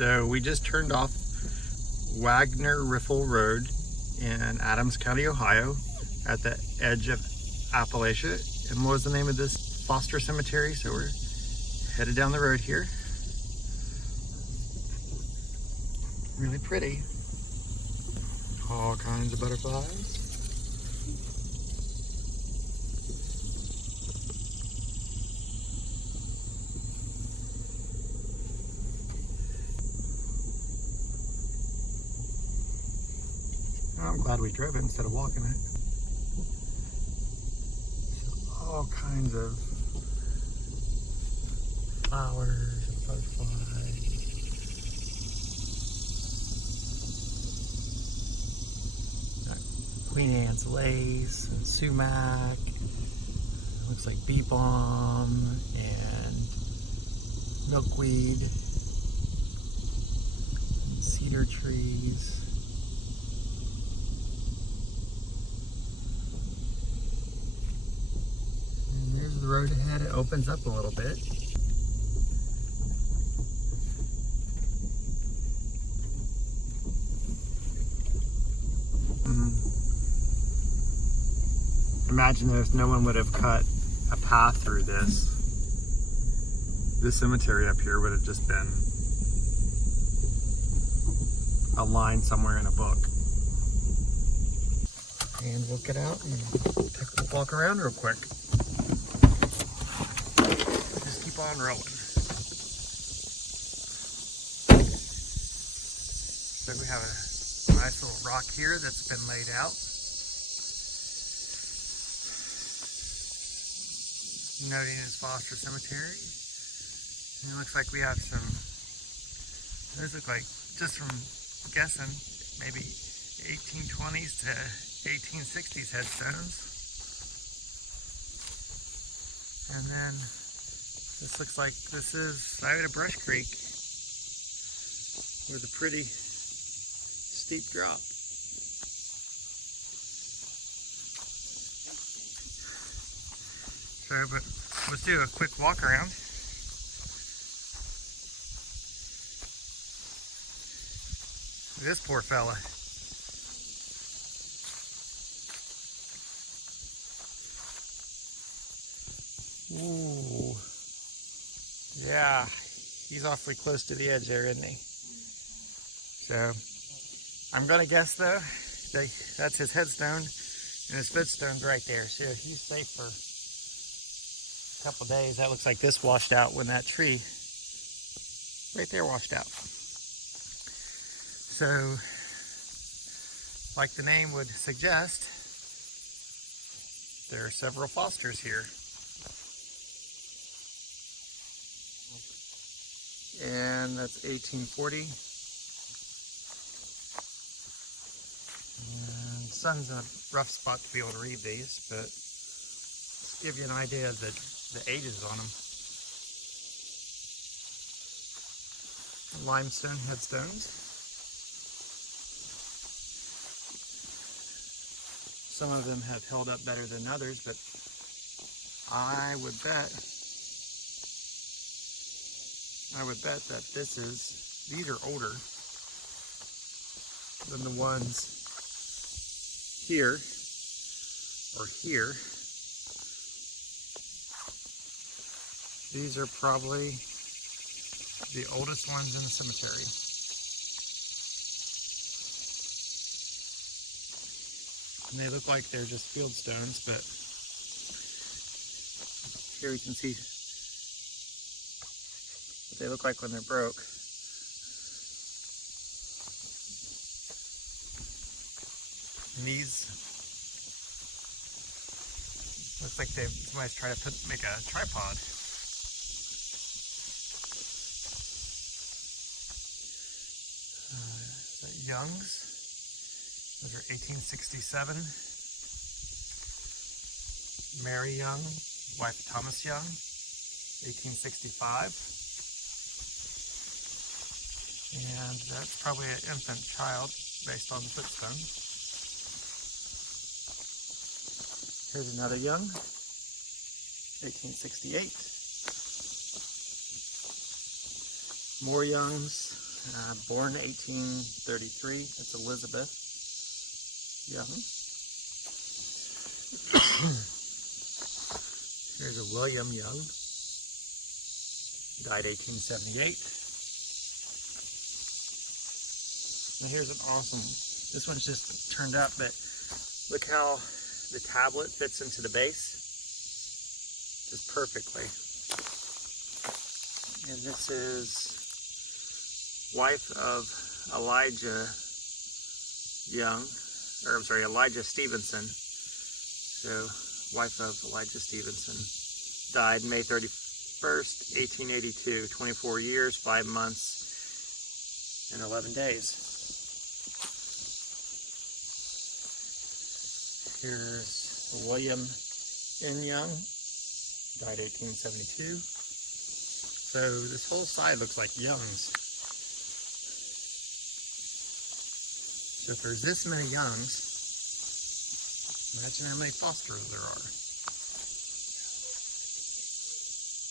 So we just turned off Wagner Riffle Road in Adams County, Ohio, at the edge of Appalachia. And what was the name of this? Foster Cemetery. So we're headed down the road here. Really pretty. All kinds of butterflies. I'm glad we drove it instead of walking it. So all kinds of flowers and butterflies. Got Queen Anne's lace and sumac. Looks like bee balm and milkweed and cedar trees. The road ahead, it opens up a little bit. Imagine if no one would have cut a path through this. This cemetery up here would have just been a line somewhere in a book. And we'll get out and take a walk around real quick. On rolling. So we have a nice little rock here that's been laid out. Noting it's Foster Cemetery. And it looks like we have some, those look like, just from guessing, maybe 1820s to 1860s headstones. And then this looks like this is side of Brush Creek with a pretty steep drop. So, but let's do a quick walk around. This poor fella. Ooh. Yeah, he's awfully close to the edge there, isn't he? So, I'm gonna guess though, that's his headstone and his footstone's right there. So he's safe for a couple days. That looks like this washed out when that tree right there washed out. So, like the name would suggest, there are several Fosters here. And that's 1840. And the sun's in a rough spot to be able to read these, but just give you an idea of the ages on them. Limestone headstones. Some of them have held up better than others, but I would bet that these are older than the ones here or here. These are probably the oldest ones in the cemetery. And they look like they're just field stones, but here you can see what they look like when they're broke. And these looks like somebody's trying to make a tripod. Youngs. Those are 1867. Mary Young, wife of Thomas Young, 1865. And that's probably an infant child based on the footstone. Here's another Young, 1868. More Youngs. Born 1833. It's Elizabeth Young. Here's a William Young. Died 1878. And here's an awesome, this one's just turned up, but look how the tablet fits into the base just perfectly. And this is wife of Elijah Young, or I'm sorry, Elijah Stevenson. So, wife of Elijah Stevenson. Died May 31st, 1882, 24 years, 5 months, and 11 days. Here's William N. Young, died 1872. So this whole side looks like Youngs. So if there's this many Youngs, imagine how many Fosters there are.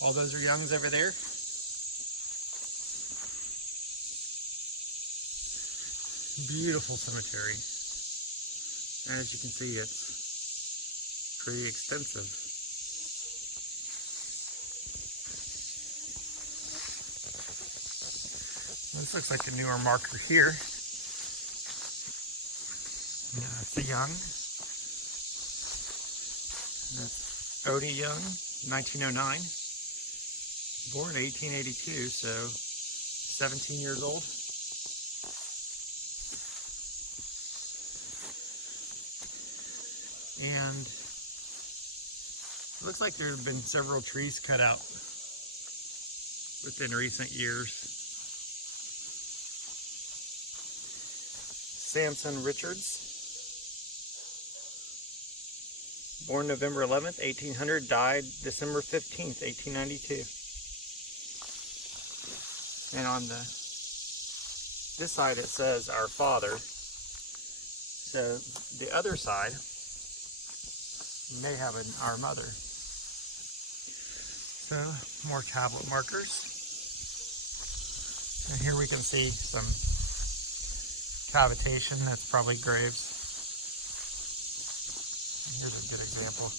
All those are Youngs over there. Beautiful cemetery. As you can see, it's pretty extensive. This looks like a newer marker here. Yeah, it's a Young. That's Odie Young, 1909. Born 1882, so 17 years old. And it looks like there have been several trees cut out within recent years. Samson Richards, born November 11th, 1800, died December 15th, 1892. And on this side it says Our Father. So the other side may have an Our Mother. So more tablet markers. And here we can see some cavitation. That's probably graves. Here's a good example.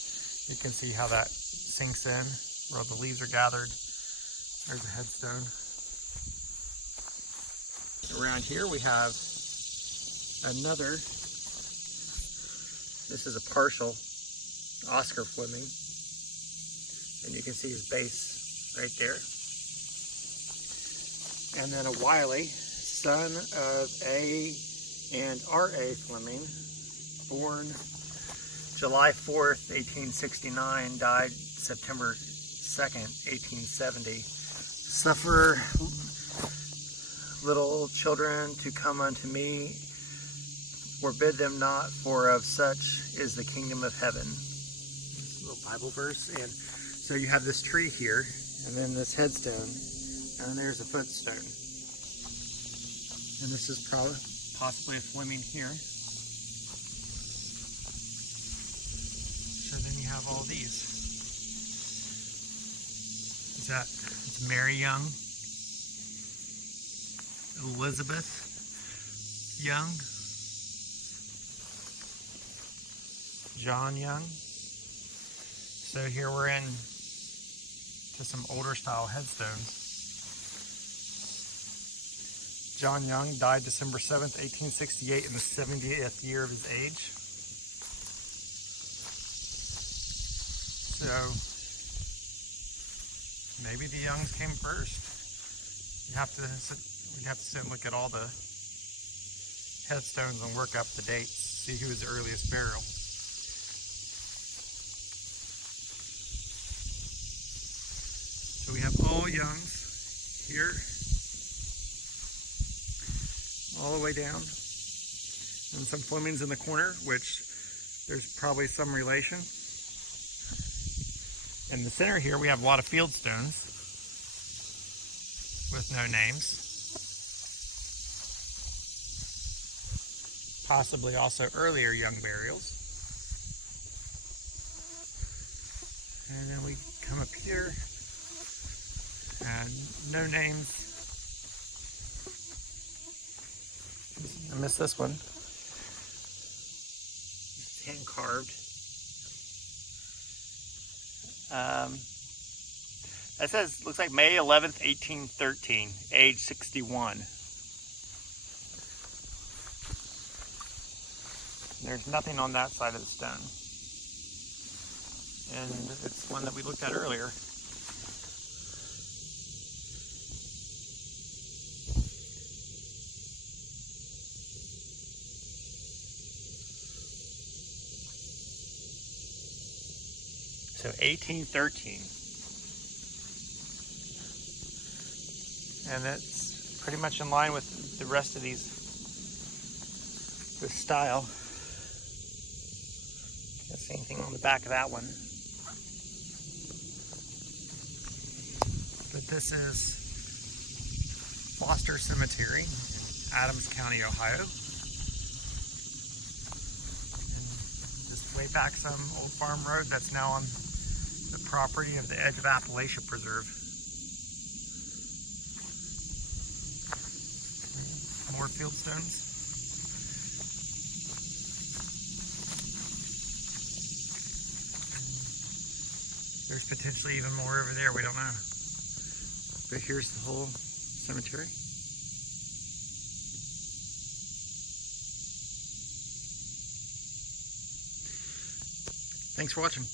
You can see how that sinks in where the leaves are gathered. There's a headstone. Around here we have another. This is a partial Oscar Fleming, and you can see his base right there. And then a Wiley, son of A and R.A. Fleming, born July 4th, 1869, died September 2nd, 1870. Suffer little children to come unto me, forbid them not, for of such is the kingdom of heaven. This little Bible verse. And so you have this tree here, and then this headstone, and there's a footstone. And this is probably possibly a Fleming here. So then you have all these. It's Mary Young, Elizabeth Young, John Young. So here we're in to some older style headstones. John Young died December 7th, 1868 in the 70th year of his age. So maybe the Youngs came first. We'd have to sit and look at all the headstones and work up the dates, see who was the earliest burial. So we have all Youngs here, all the way down, and some Flemings in the corner, which there's probably some relation. In the center here we have a lot of field stones with no names. Possibly also earlier Young burials. And then we come up here and no names. I missed this one. It's hand carved. That says, looks like May 11th, 1813, age 61. There's nothing on that side of the stone. And it's one that we looked at earlier. So 1813. And it's pretty much in line with the rest of this style. Can't see anything on the back of that one. But this is Foster Cemetery, Adams County, Ohio. And just way back some old farm road that's now on the property of the Edge of Appalachia Preserve. More fieldstones. There's potentially even more over there, we don't know. But here's the whole cemetery. Thanks for watching.